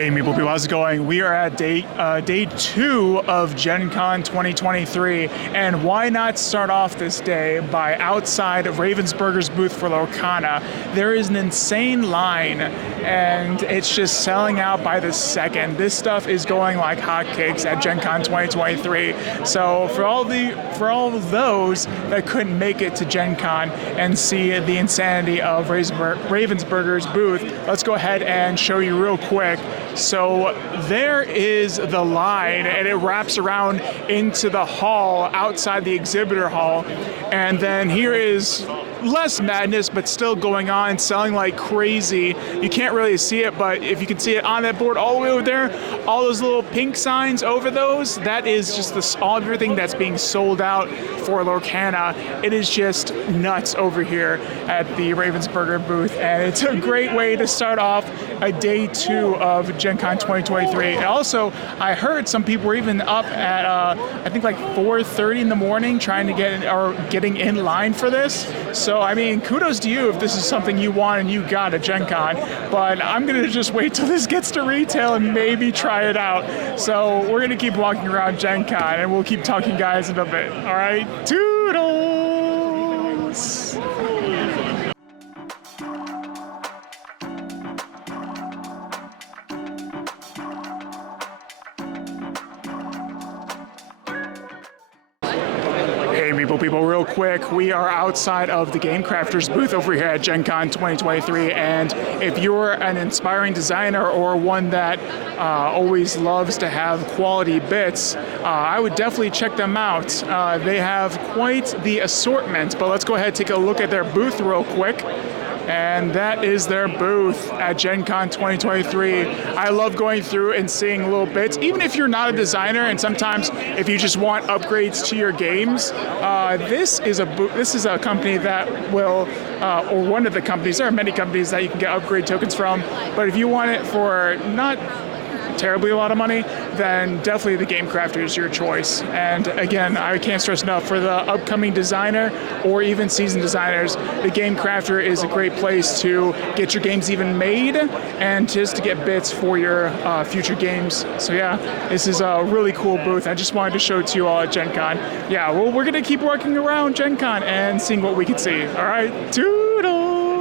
Hey Meeple people, how's it going? We are at day 2 of Gen Con 2023, and why not start off this day by outside of Ravensburger's booth for Lorcana. There is an insane line, and it's just selling out by the second. This stuff is going like hotcakes at Gen Con 2023. So for all of those that couldn't make it to Gen Con and see the insanity of Ravensburger's booth, let's go ahead and show you real quick. So there is the line, and it wraps around into the hall outside the exhibitor hall, and then here is less madness, but still going on, selling like crazy. You can't really see it, but if you can see it on that board all the way over there, all those little pink signs over those, that is just everything that's being sold out for Lorcana. It is just nuts over here at the Ravensburger booth, and it's a great way to start off a day 2 of Gen Con 2023. And also, I heard some people were even up at I think like 4:30 in the morning trying to getting in line for this. So I mean, kudos to you if this is something you want and you got at Gen Con. But I'm gonna just wait till this gets to retail and maybe try it out. So we're gonna keep walking around Gen Con and we'll keep talking guys in a bit. All right, toodles. Hey people, real quick, we are outside of the Game Crafters booth over here at Gen Con 2023, and if you're an inspiring designer or one that always loves to have quality bits, I would definitely check them out. They have quite the assortment, but let's go ahead and take a look at their booth real quick. And that is their booth at Gen Con 2023. I love going through and seeing little bits, even if you're not a designer, and sometimes if you just want upgrades to your games. This is a company that will, or one of the companies. There are many companies that you can get upgrade tokens from, but if you want it for not terribly a lot of money, then definitely the Game Crafter is your choice. And again, I can't stress enough, for the upcoming designer or even seasoned designers, the Game Crafter is a great place to get your games even made and just to get bits for your future games. So yeah, this is a really cool booth. I just wanted to show it to you all at Gen Con. Yeah, well, we're gonna keep working around Gen Con and seeing what we can see. All right, toodles.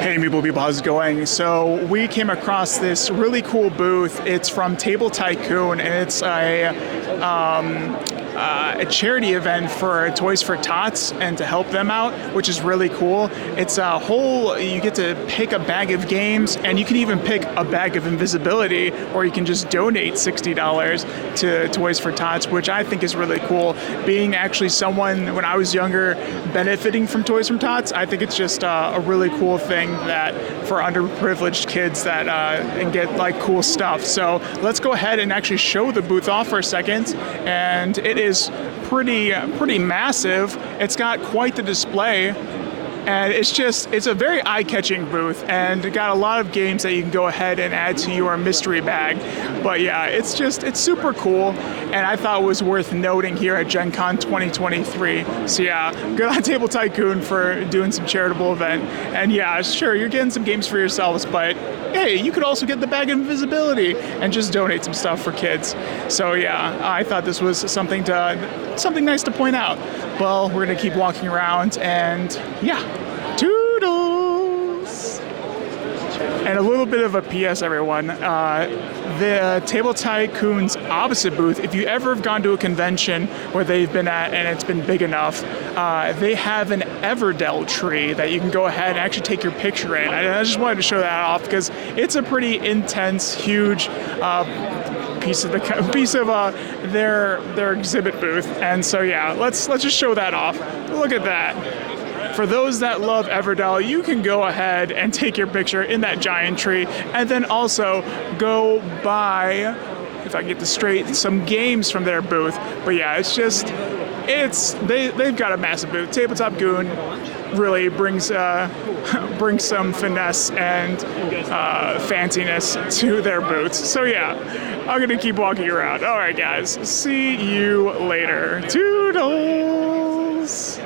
Hey Meeple people, how's it going? So we came across this really cool booth. It's from Table Tycoon, and it's a charity event for Toys for Tots and to help them out, which is really cool. It's a whole, you get to pick a bag of games, and you can even pick a bag of invisibility, or you can just donate $60 to Toys for Tots, which I think is really cool. Being actually someone, when I was younger, benefiting from Toys for Tots, I think it's just a really cool thing that for underprivileged kids that and get like cool stuff. So let's go ahead and actually show the booth off for a second, and it is pretty massive. It's got quite the display, and it's a very eye-catching booth, and it got a lot of games that you can go ahead and add to your mystery bag. But yeah, it's super cool, and I thought it was worth noting here at Gen Con 2023. So yeah, good on Table Tycoon for doing some charitable event. And yeah, sure, you're getting some games for yourselves, but hey, you could also get the bag of invisibility and just donate some stuff for kids. So yeah, I thought this was something nice to point out. Well, we're gonna keep walking around, and yeah, toodles! And a little bit of a PS, everyone. The Table Tycoon's opposite booth, if you ever have gone to a convention where they've been at and it's been big enough, they have an Everdell tree that you can go ahead and actually take your picture in. I just wanted to show that off because it's a pretty intense, huge piece of their exhibit booth. And so yeah, let's just show that off. Look at that. For those that love Everdell, you can go ahead and take your picture in that giant tree, and then also go buy, if I can get this straight, some games from their booth. But yeah, they've got a massive booth. Tabletop Goon really brings some finesse and fanciness to their booths. So yeah, I'm gonna keep walking around. All right, guys. See you later. Toodles.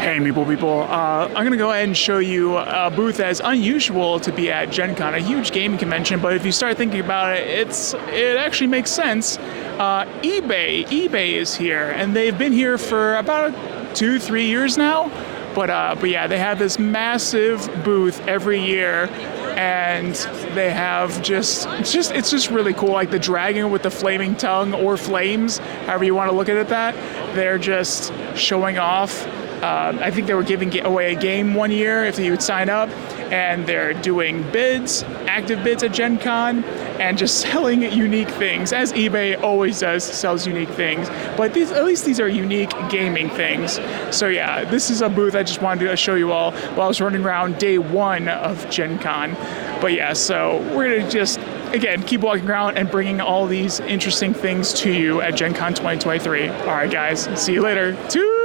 Hey, Meeple people. I'm going to go ahead and show you a booth that is unusual to be at Gen Con, a huge gaming convention, but if you start thinking about it, it actually makes sense. eBay is here, and they've been here for about 2-3 years now. But yeah, they have this massive booth every year, and they have it's just really cool. Like the dragon with the flaming tongue, or flames, however you want to look at it. That they're just showing off. I think they were giving away a game one year if you would sign up, and they're doing bids, active bids at Gen Con, and just selling unique things, as eBay always does, sells unique things. But at least these are unique gaming things. So yeah, this is a booth I just wanted to show you all while I was running around day one of Gen Con. But yeah, so we're gonna just, again, keep walking around and bringing all these interesting things to you at Gen Con 2023. All right, guys, see you later. Toodles!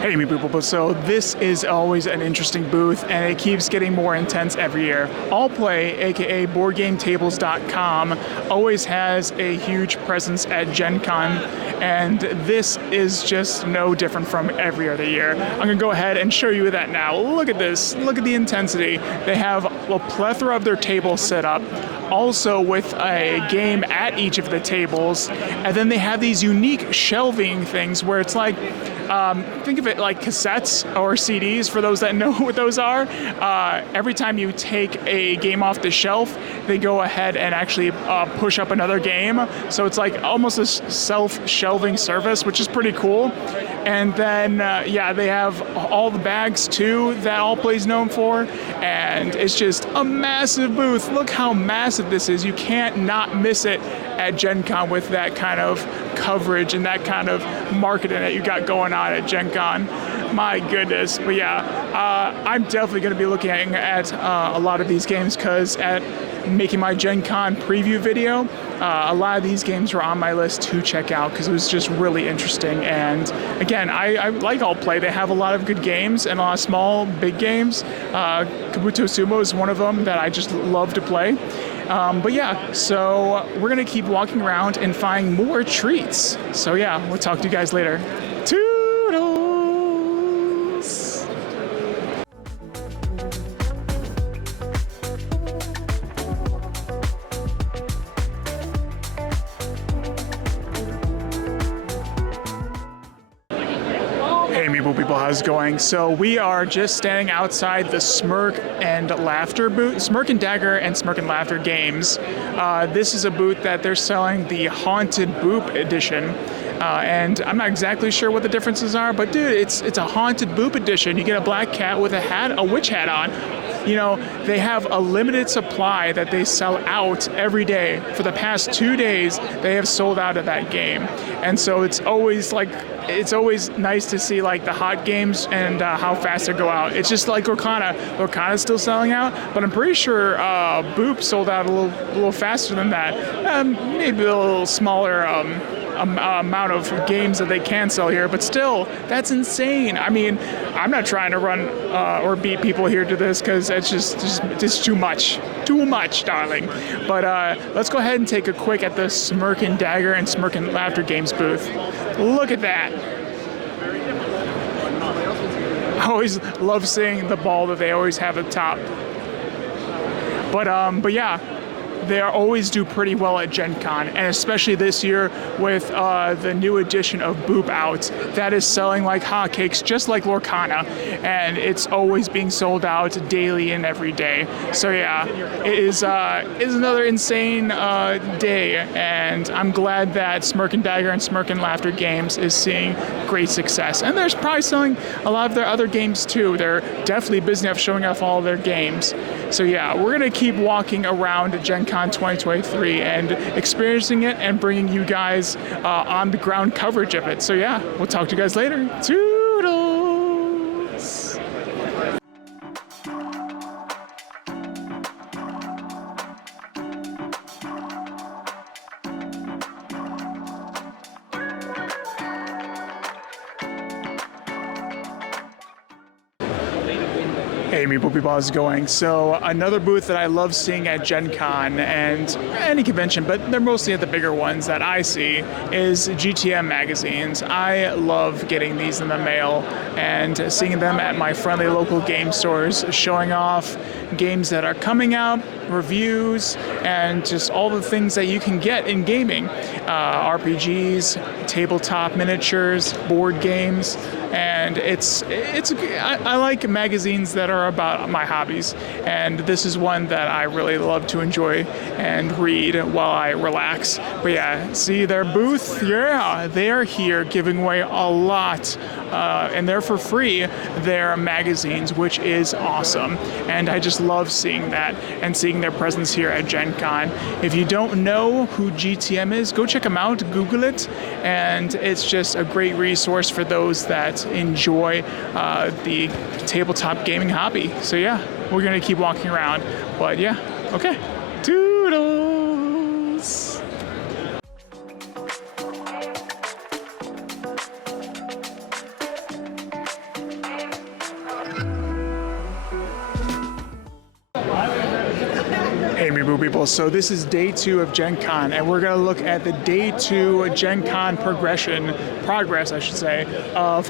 Hey, me people. So this is always an interesting booth, and it keeps getting more intense every year. Allplay, aka BoardGameTables.com, always has a huge presence at Gen Con, and this is just no different from every other year. I'm gonna go ahead and show you that now. Look at this. Look at the intensity. They have a plethora of their tables set up, also with a game at each of the tables, and then they have these unique shelving things where it's like, think of it like cassettes or CDs for those that know what those are. Every time you take a game off the shelf, they go ahead and actually push up another game. So it's like almost a self-shelving service, which is pretty cool. And then, yeah, they have all the bags too that Allplay's known for. And it's just a massive booth. Look how massive this is. You can't not miss it at Gen Con with that kind of coverage and that kind of marketing that you got going on at Gen Con. My goodness. But yeah, I'm definitely going to be looking at a lot of these games, because at making my Gen Con preview video, a lot of these games were on my list to check out because it was just really interesting. And again, I like Allplay. They have a lot of good games and a lot of small, big games. Kabuto Sumo is one of them that I just love to play. But yeah, so we're gonna keep walking around and find more treats. So yeah, we'll talk to you guys later. Toodles! Hey, Meeple people, how's it going? So we are just standing outside the Smirk and Laughter booth, Smirk and Dagger and Smirk and Laughter games. This is a booth that they're selling the Haunted Boop edition. And I'm not exactly sure what the differences are, but dude, it's a Haunted Boop edition. You get a black cat with a hat, a witch hat on. You know, they have a limited supply that they sell out every day. For the past 2 days, they have sold out of that game. And so it's always nice to see like the hot games and how fast they go out. It's just like Lorcana. Lorcana's still selling out, but I'm pretty sure Boop sold out a little faster than that. Maybe a little smaller amount of games that they can sell here, but still, that's insane. I mean, I'm not trying to run or beat people here to this, because it's just too much, darling. But let's go ahead and take a quick at the Smirk and Dagger and Smirk and Laughter games booth. Look at that. I always love seeing the ball that they always have at the top. But yeah, they always do pretty well at Gen Con, and especially this year with the new edition of Boop out. That is selling like hotcakes, just like Lorcana, and it's always being sold out daily and every day. So yeah, it is another insane day, and I'm glad that Smirk and Dagger and Smirk and Laughter games is seeing great success. And they're probably selling a lot of their other games too. They're definitely busy enough showing off all of their games. So yeah, we're gonna keep walking around Gen Con 2023 and experiencing it and bringing you guys on the ground coverage of it. So yeah, we'll talk to you guys later. Toodles! Hey Meeple people, how's it going? So another booth that I love seeing at Gen Con and any convention, but they're mostly at the bigger ones that I see, is GTM magazines. I love getting these in the mail and seeing them at my friendly local game stores, showing off games that are coming out, reviews, and just all the things that you can get in gaming. RPGs, tabletop miniatures, board games, and I like magazines that are about my hobbies, and this is one that I really love to enjoy and read while I relax. But yeah, see their booth? Yeah, they are here giving away a lot, and they're for free, their magazines, which is awesome. And I just love seeing that and seeing their presence here at Gen Con. If you don't know who GTM is, go check them out, Google it, and it's just a great resource for those that enjoy the tabletop gaming hobby. So yeah, we're gonna keep walking around, but yeah, okay, toodles! Hey Meeple people, so this is day 2 of Gen Con, and we're going to look at the day 2 Gen Con progress of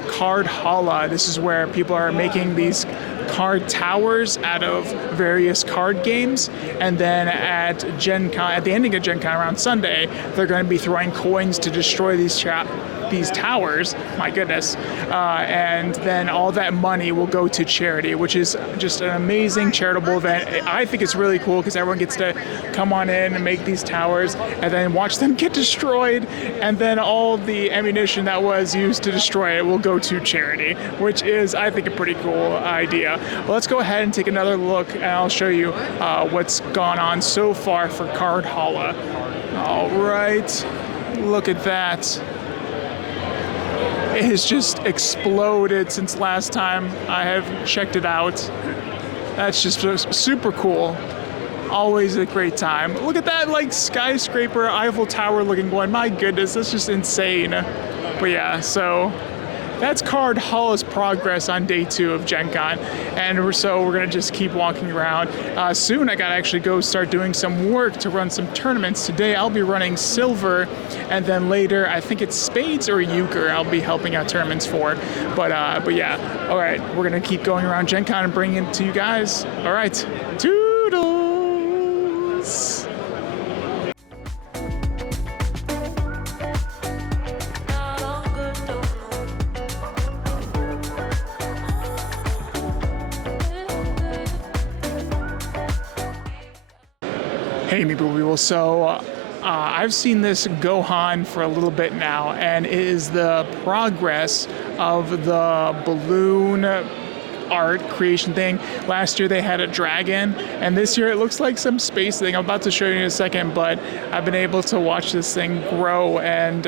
Cardhalla. This is where people are making these card towers out of various card games, and then at Gen Con, at the ending of Gen Con around Sunday, they're going to be throwing coins to destroy these towers, my goodness, and then all that money will go to charity, which is just an amazing charitable event. I think it's really cool because everyone gets to come on in and make these towers and then watch them get destroyed, and then all the ammunition that was used to destroy it will go to charity, which is, I think, a pretty cool idea. Well, let's go ahead and take another look, and I'll show you what's gone on so far for Cardhalla. All right, look at that. It has just exploded since last time I have checked it out. That's just super cool. Always a great time. Look at that, like, skyscraper Eiffel Tower looking one. My goodness, that's just insane. But yeah, so that's Cardhalla's progress on day 2 of Gen Con, and we're gonna just keep walking around. Soon I gotta actually go start doing some work to run some tournaments. Today I'll be running silver, and then later I think it's spades or euchre I'll be helping out tournaments for. But yeah, all right, we're gonna keep going around Gen Con and bringing it to you guys. All right, toodles! Hey Meeple people, so I've seen this Gohan for a little bit now, and it is the progress of the balloon art creation thing. Last year they had a dragon, and this year it looks like some space thing. I'm about to show you in a second, but I've been able to watch this thing grow, and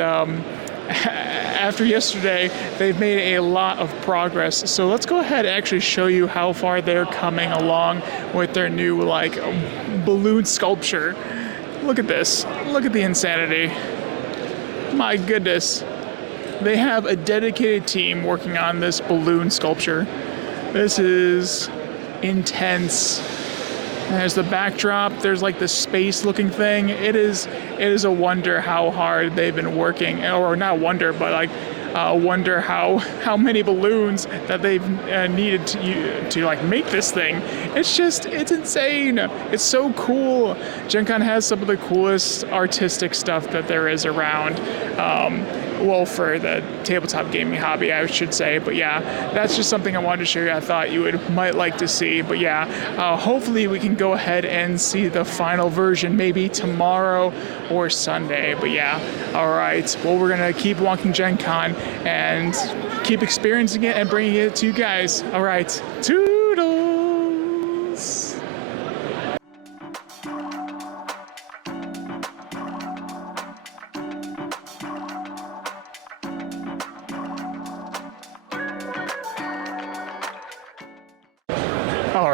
after yesterday, they've made a lot of progress. So let's go ahead and actually show you how far they're coming along with their new, like, balloon sculpture. Look at this. Look at the insanity. My goodness. They have a dedicated team working on this balloon sculpture. This is intense. There's the backdrop. There's like the space looking thing. It is a wonder how hard they've been working, or not wonder, but like wonder how many balloons that they've needed to like make this thing. It's insane. It's so cool. Gen Con has some of the coolest artistic stuff that there is around. Well, for the tabletop gaming hobby, I should say. But yeah, that's just something I wanted to show you. I thought you might like to see. But yeah, hopefully we can go ahead and see the final version maybe tomorrow or Sunday. But yeah, all right. Well, we're gonna keep walking Gen Con and keep experiencing it and bringing it to you guys. All right, toodles.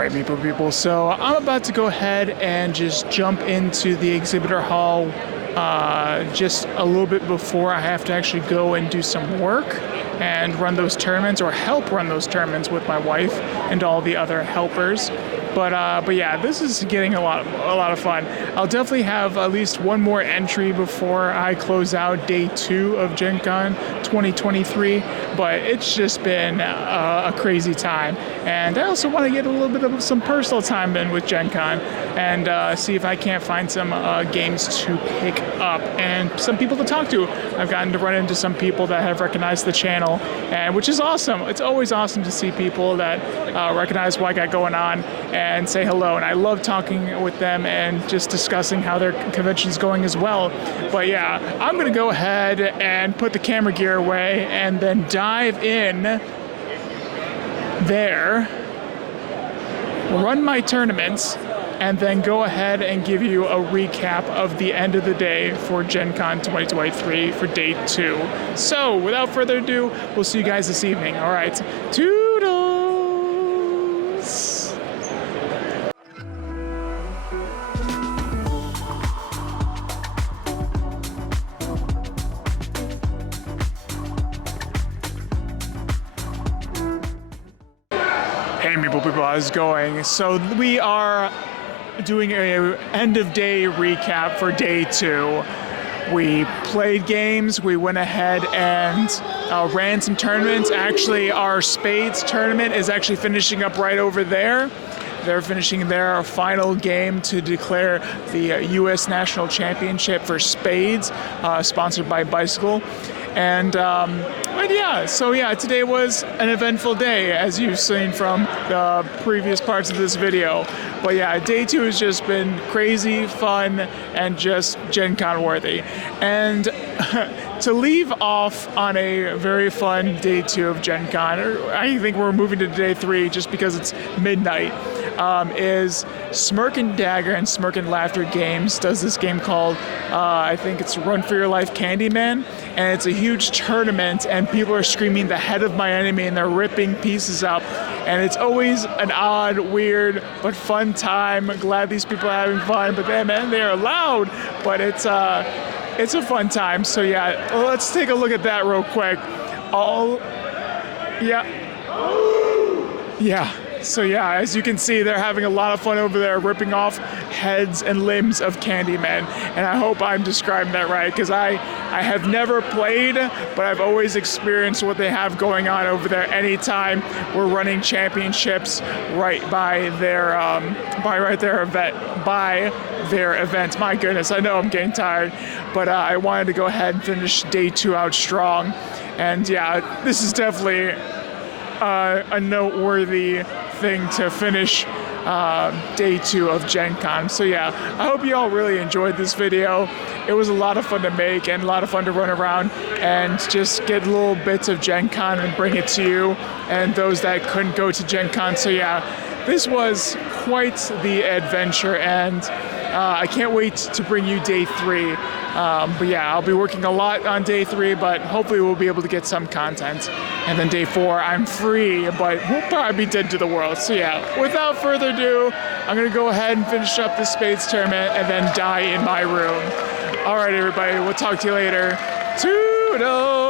right, Maple people. So I'm about to go ahead and just jump into the exhibitor hall just a little bit before I have to actually go and do some work and run those tournaments, or help run those tournaments with my wife and all the other helpers. But yeah, this is getting a lot of fun. I'll definitely have at least one more entry before I close out day 2 of Gen Con 2023. But it's just been a crazy time, and I also want to get a little bit of some personal time in with Gen Con and see if I can't find some games to pick up and some people to talk to. I've gotten to run into some people that have recognized the channel, and which is awesome. It's always awesome to see people that recognize what I got going on and say hello. And I love talking with them and just discussing how their convention's going as well. But yeah, I'm gonna go ahead and put the camera gear away and then dive in there, run my tournaments, and then go ahead and give you a recap of the end of the day for Gen Con 2023 for day 2. So without further ado, we'll see you guys this evening. All right, toodles. Hey, Maple people, how's it going? So we are doing a end of day recap for day 2. We played games, we went ahead and ran some tournaments. Actually, our Spades tournament is actually finishing up right over there. They're finishing their final game to declare the U.S. National Championship for Spades, sponsored by Bicycle. And yeah, so yeah, today was an eventful day, as you've seen from the previous parts of this video. But yeah, day 2 has just been crazy, fun, and just Gen Con worthy. And to leave off on a very fun day 2 of Gen Con, I think we're moving to day 3 just because it's midnight, is Smirk and Dagger and Smirk and Laughter Games does this game called, I think it's Run for Your Life Candyman, and it's a huge tournament, and people are screaming the head of my enemy, and they're ripping pieces up, and it's always an odd, weird, but fun time. Glad these people are having fun, but then, man, they are loud, but it's a fun time. So yeah, let's take a look at that real quick. Yeah. So yeah, as you can see, they're having a lot of fun over there, ripping off heads and limbs of Candyman. And I hope I'm describing that right, because I have never played, but I've always experienced what they have going on over there anytime we're running championships right by their event. My goodness, I know I'm getting tired, but I wanted to go ahead and finish day 2 out strong. And yeah, this is definitely a noteworthy thing to finish day 2 of Gen Con. So yeah, I hope you all really enjoyed this video. It was a lot of fun to make and a lot of fun to run around and just get little bits of Gen Con and bring it to you and those that couldn't go to Gen Con. So yeah, this was quite the adventure, and I can't wait to bring you day 3. But yeah, I'll be working a lot on day 3, but hopefully we'll be able to get some content. And then day 4, I'm free, but we'll probably be dead to the world. So yeah, without further ado, I'm gonna go ahead and finish up the Spades tournament and then die in my room. All right, everybody, we'll talk to you later. Toodles!